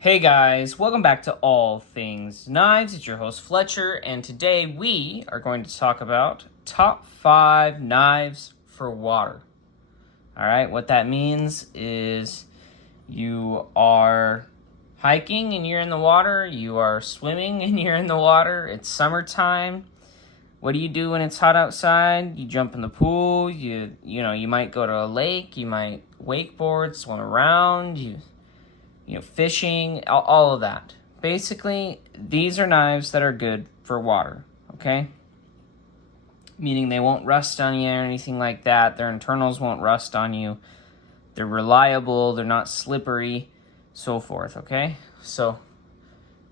Hey guys, welcome back to All Things Knives. It's your host Fletcher, and today we are going to talk about top 5 knives for water. Alright, what that means is you are hiking and you're in the water, you are swimming and you're in the water, it's summertime. What do you do when it's hot outside? You jump in the pool, you might go to a lake, you might wakeboard, swim around, fishing, all of that. Basically, these are knives that are good for water, okay? Meaning they won't rust on you or anything like that. Their internals won't rust on you. They're reliable, they're not slippery, so forth, okay? So,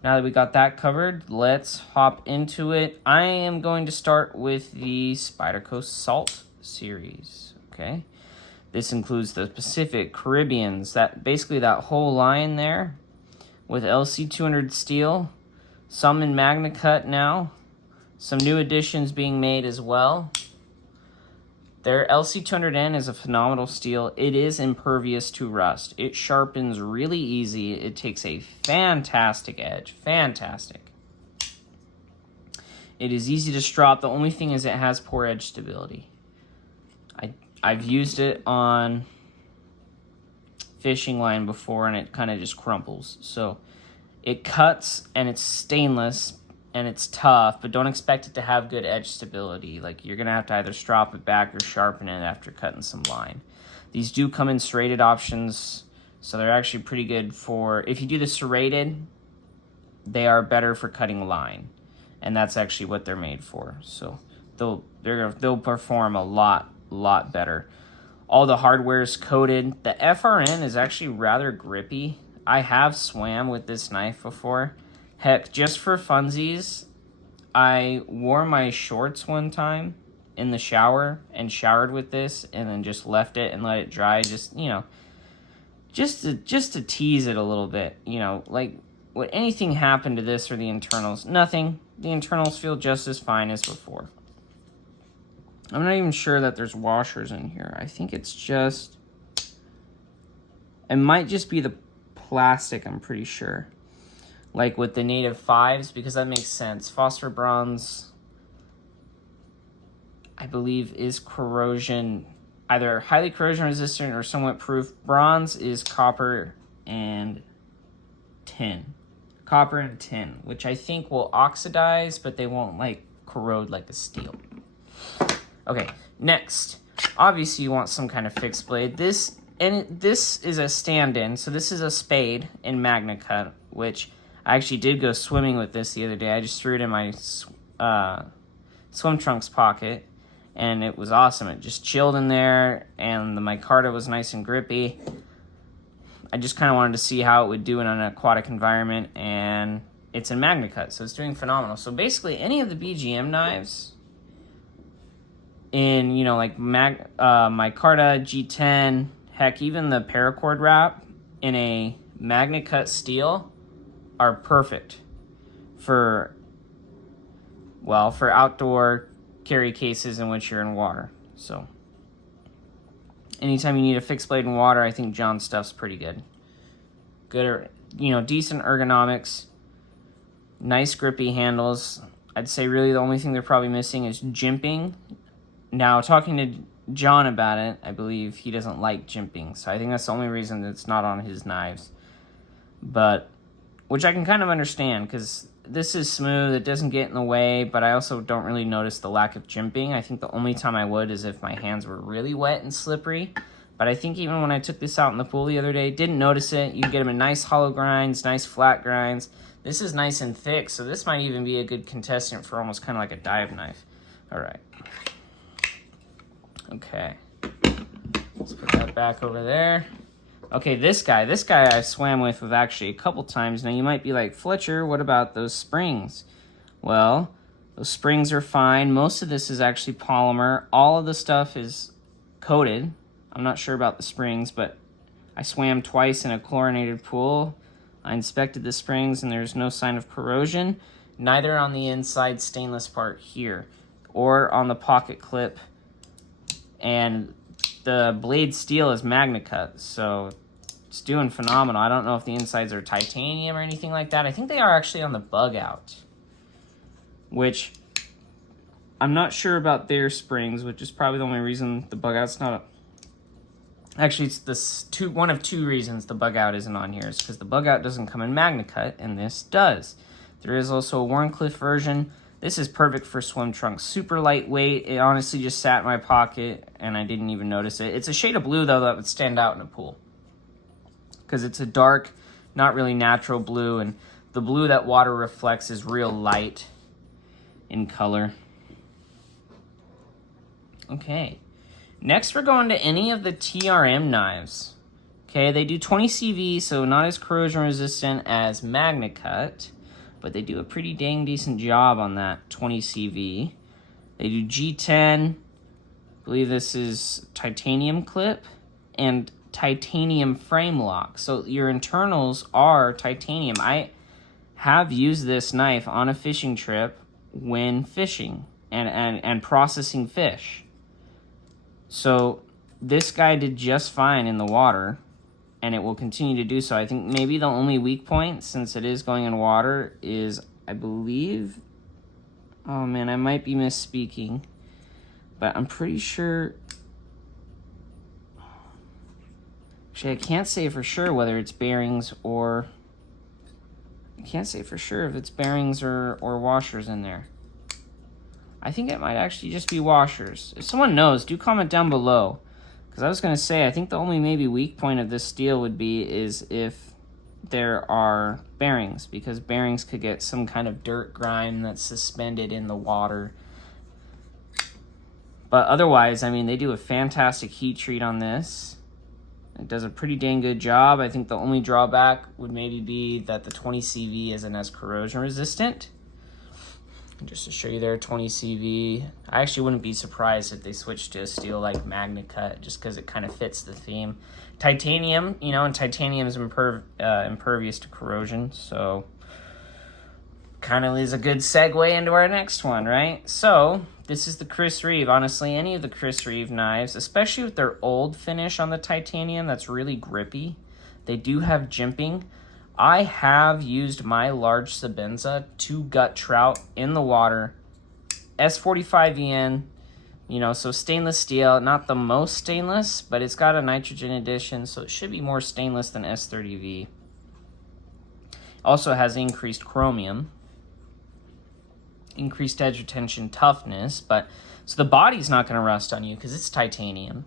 now that we got that covered, let's hop into it. I am going to start with the Spyderco Salt series, okay? This includes the Pacific, Caribbeans, basically that whole line there with LC200 steel, some in Magna Cut now, some new additions being made as well. Their LC200N is a phenomenal steel. It is impervious to rust. It sharpens really easy. It takes a fantastic edge, fantastic. It is easy to strop. The only thing is it has poor edge stability. I've used it on fishing line before and it kind of just crumples. So it cuts and it's stainless and it's tough, but don't expect it to have good edge stability. Like you're going to have to either strop it back or sharpen it after cutting some line. These do come in serrated options, so they're actually pretty good for, if you do the serrated, they are better for cutting line. And that's actually what they're made for. So they'll perform a lot better. All the hardware is coated. The FRN is actually rather grippy. I have swam with this knife before. Heck, just for funsies, I wore my shorts one time in the shower and showered with this and then just left it and let it dry, just to tease it a little bit, like would anything happen to this or the internals? Nothing. The internals feel just as fine as before. I'm not even sure that there's washers in here. I think it's just, it might just be the plastic, I'm pretty sure. Like with the native 5s, because that makes sense. Phosphor bronze, I believe, is corrosion, either highly corrosion resistant or somewhat proof. Bronze is copper and tin. Copper and tin, which I think will oxidize, but they won't corrode like a steel. Okay, next, obviously you want some kind of fixed blade. This is a stand-in, so this is a spade in Magna Cut, which I actually did go swimming with this the other day. I just threw it in my swim trunks pocket, and it was awesome. It just chilled in there, and the micarta was nice and grippy. I just kind of wanted to see how it would do in an aquatic environment, and it's in Magna Cut, so it's doing phenomenal. So basically, any of the BGM knives in, micarta, G10, heck, even the paracord wrap in a Magna Cut steel are perfect for outdoor carry cases in which you're in water. So anytime you need a fixed blade in water, I think John's stuff's pretty good. Good, decent ergonomics, nice grippy handles. I'd say really the only thing they're probably missing is jimping. Now, talking to John about it, I believe he doesn't like jimping, so I think that's the only reason that it's not on his knives. But, which I can kind of understand, because this is smooth, it doesn't get in the way, but I also don't really notice the lack of jimping. I think the only time I would is if my hands were really wet and slippery. But I think even when I took this out in the pool the other day, didn't notice it. You can get them in nice hollow grinds, nice flat grinds. This is nice and thick, so this might even be a good contestant for almost kind of like a dive knife. All right. Okay, let's put that back over there. Okay, this guy I swam with actually a couple times. Now you might be like, Fletcher, what about those springs? Well, those springs are fine. Most of this is actually polymer. All of the stuff is coated. I'm not sure about the springs, but I swam twice in a chlorinated pool. I inspected the springs and there's no sign of corrosion, neither on the inside stainless part here or on the pocket clip. And the blade steel is Magna Cut, so it's doing phenomenal. I don't know if the insides are titanium or anything like that. I think they are actually on the bug out, which I'm not sure about their springs, which is probably the only reason the bug out's not actually, it's one of two reasons the bug out isn't on here is because the bug out doesn't come in Magna Cut, and this does. There is also a Warncliffe version. This is perfect for swim trunks. Super lightweight. It honestly just sat in my pocket, and I didn't even notice it. It's a shade of blue, though, that would stand out in a pool, because it's a dark, not really natural blue, and the blue that water reflects is real light in color. Okay. Next, we're going to any of the TRM knives. Okay, they do 20 CV, so not as corrosion resistant as Magna Cut, but they do a pretty dang decent job on that 20 CV. They do G10, I believe this is titanium clip, and titanium frame lock. So your internals are titanium. I have used this knife on a fishing trip when fishing and processing fish. So this guy did just fine in the water, and it will continue to do so. I think maybe the only weak point, since it is going in water, is, I believe, oh man, I might be misspeaking, but I'm pretty sure, actually I can't say for sure whether it's bearings or, I can't say for sure if it's bearings or washers in there. I think it might actually just be washers. If someone knows, do comment down below. Because I was going to say, I think the only maybe weak point of this steel would be is if there are bearings. Because bearings could get some kind of dirt grime that's suspended in the water. But otherwise, I mean, they do a fantastic heat treat on this. It does a pretty dang good job. I think the only drawback would maybe be that the 20 CV isn't as corrosion resistant. Just to show you there, 20 CV. I actually wouldn't be surprised if they switched to a steel like Magna Cut, just because it kind of fits the theme. Titanium, you know, and titanium is impervious to corrosion, so kind of is a good segue into our next one, right? So this is the Chris Reeve. Honestly, any of the Chris Reeve knives, especially with their old finish on the titanium, that's really grippy. They do have jimping. I have used my large Sebenza to gut trout in the water, S45EN, you know, so stainless steel, not the most stainless, but it's got a nitrogen addition, so it should be more stainless than S30V. Also has increased chromium, increased edge retention toughness, but so the body's not going to rust on you because it's titanium.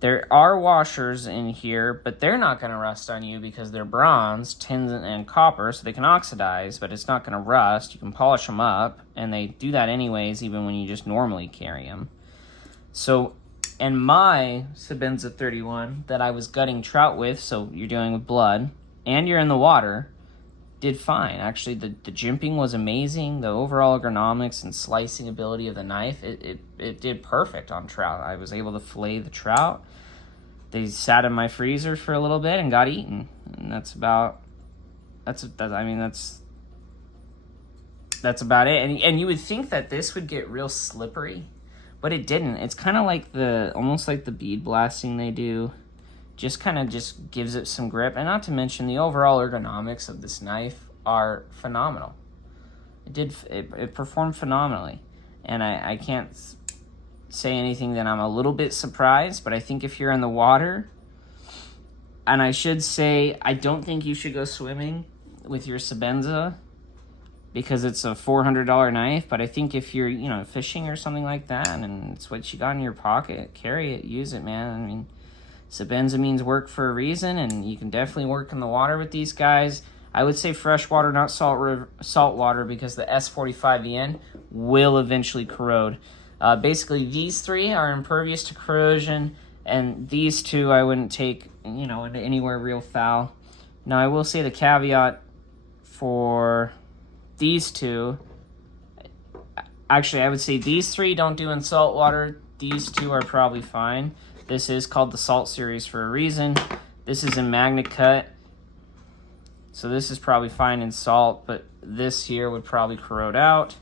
There are washers in here, but they're not going to rust on you because they're bronze, tin, and copper, so they can oxidize, but it's not going to rust. You can polish them up, and they do that anyways, even when you just normally carry them. So, and my Sebenza 31 that I was gutting trout with, so you're dealing with blood, and you're in the water, did fine. Actually, the jimping was amazing. The overall ergonomics and slicing ability of the knife, it did perfect on trout. I was able to fillet the trout. They sat in my freezer for a little bit and got eaten. And that's about it. And you would think that this would get real slippery, but it didn't. It's kind of like almost like the bead blasting they do. Just kind of just gives it some grip. And not to mention the overall ergonomics of this knife are phenomenal. It performed phenomenally. And I can't say anything that I'm a little bit surprised, but I think if you're in the water, and I should say, I don't think you should go swimming with your Sebenza because it's a $400 knife, but I think if you're, you know, fishing or something like that, and it's what you got in your pocket, carry it, use it, man. I mean, Sebenza means work for a reason, and you can definitely work in the water with these guys. I would say freshwater, not salt water, because the S45EN will eventually corrode. Basically, these three are impervious to corrosion, and these two I wouldn't take, you know, into anywhere real foul. Now, I will say the caveat for these two, actually, I would say these three don't do in salt water. These two are probably fine. This is called the Salt Series for a reason. This is in Magna Cut, so this is probably fine in salt, but this here would probably corrode out,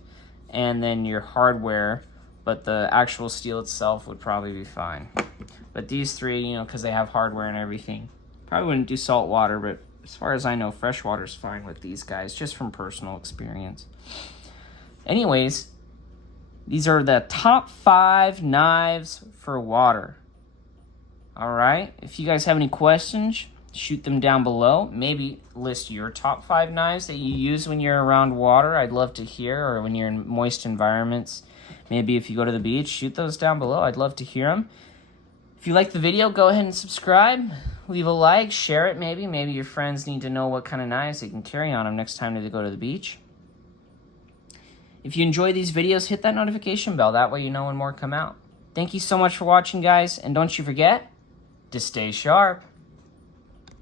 and then your hardware, but the actual steel itself would probably be fine. But these three, you know, because they have hardware and everything, Probably wouldn't do salt water, but as far as I know, fresh water's fine with these guys, just from personal experience. Anyways, these are the top 5 knives for water. All right, if you guys have any questions, shoot them down below. Maybe list your top 5 knives that you use when you're around water. I'd love to hear, or when you're in moist environments. Maybe if you go to the beach, shoot those down below. I'd love to hear them. If you like the video, go ahead and subscribe. Leave a like, share it maybe. Maybe your friends need to know what kind of knives they can carry on them next time they go to the beach. If you enjoy these videos, hit that notification bell. That way you know when more come out. Thank you so much for watching, guys. And don't you forget to stay sharp.